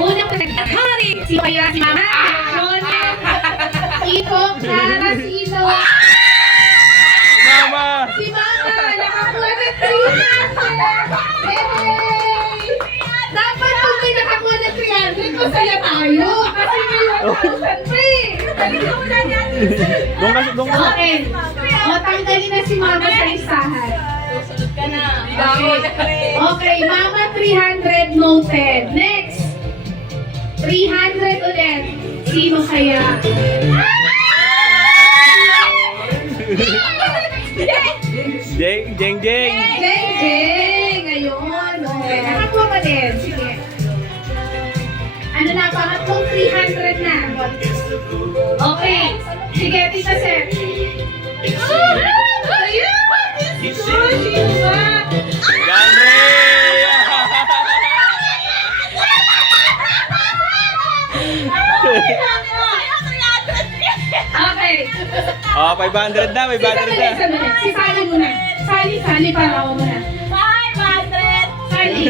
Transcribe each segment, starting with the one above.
Unang nagkakari. Sino kaya si Mama? Jonel. Iko, Clara, sino? Mama! Si Mama. Nakakuha na 300. Yay! Dapat kung may nakakuha na 300, masaya tayo. Kasi may 1,000 free. Doon ka. Okay. O, tanggalin na si Mama sa listahan. Susunod ka na. Okay, Mama 300 noted. Next. 300 ulit. Sino kaya? Jeng. Jeng Jeng! Ayun. Okay. Nakakuha pa din. Sige. Ano na, pangatlong 300 na. Okay. Sige, Tita Seth. Sino ba? Okay. Oh, 500 na, 500 na. Si Sally muna. Sally, para ako muna. 500! Sally.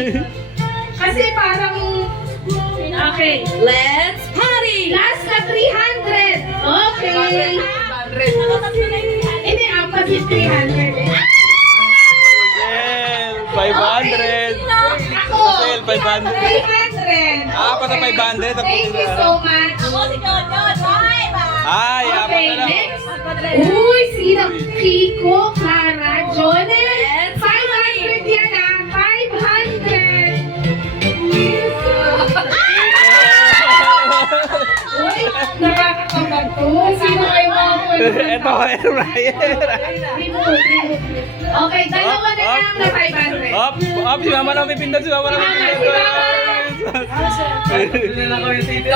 Kasi parang... Okay. Let's party! Last na 300. Okay. Hindi, apat yung 300 eh. Jel, 500. Ako. Jel, 500. 300. Apat na 500. Thank you so much. Ako si John! Bye! Ay, apat Okay, na lang. next. Uy, sino? Kiko, Clara, Jonel. 500 yan ah. 500. Uy, nakakakabag to. Sino kayo mga Ito, Ryan. Remove. Okay, dalawa na lang na 500. Up, si Mama na pipindot, si Mama na pipindot.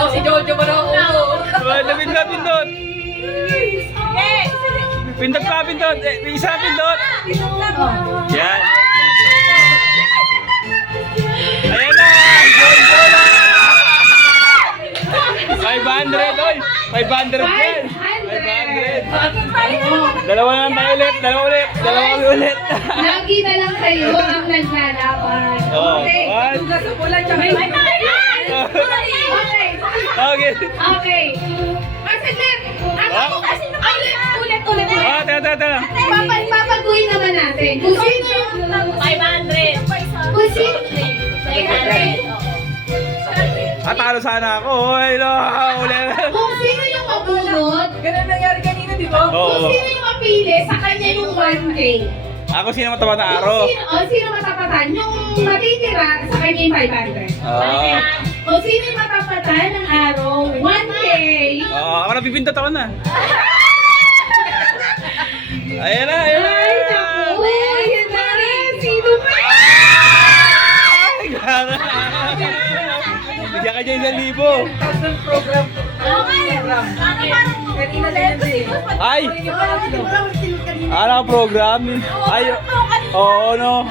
Si Jojo mo na ako. Pindot. Okay! Pindot pa, pindot. Isa pindot. Yan. Ayan na! Jojo na! 500, oy! 500 yan! 500! Dalawa na lang tayo ulit, dalawa ulit. Lagi na lang kayo ang naglalaban. Oh, Okay. one. Okay. Okay. Okay. Saglit. Ako kasi ulit. Ah, teka. Papaguhin naman natin. Kung sino yung... 500! Kung sino... 300! Talo sana ako. Oy, no. Ulit. Kung sino yung mabunot, Ganun nangyari kanina, di ba? kung Oo. sino yung mapili, sa kanya yung 1K. Ako sino matawa na araw? Sino matapatan? Yung matitira, sa kanya yung 500. Ah. Kung sino yung matapatan ng araw, 1K. Ako napipindot ako na. Ayan na. Ay, naku. Yan na rin. Sino ba? Ay, gara. Bigyan ka dyan 1,000. Program. Kanina din yan. Ay! Ano ang program? Ay, oo, no.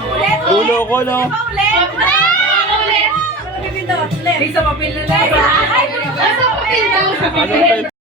Dulo ko, no. Ulit. Hindi sa papel na lang. Nasa papel daw. Sa Ano papel.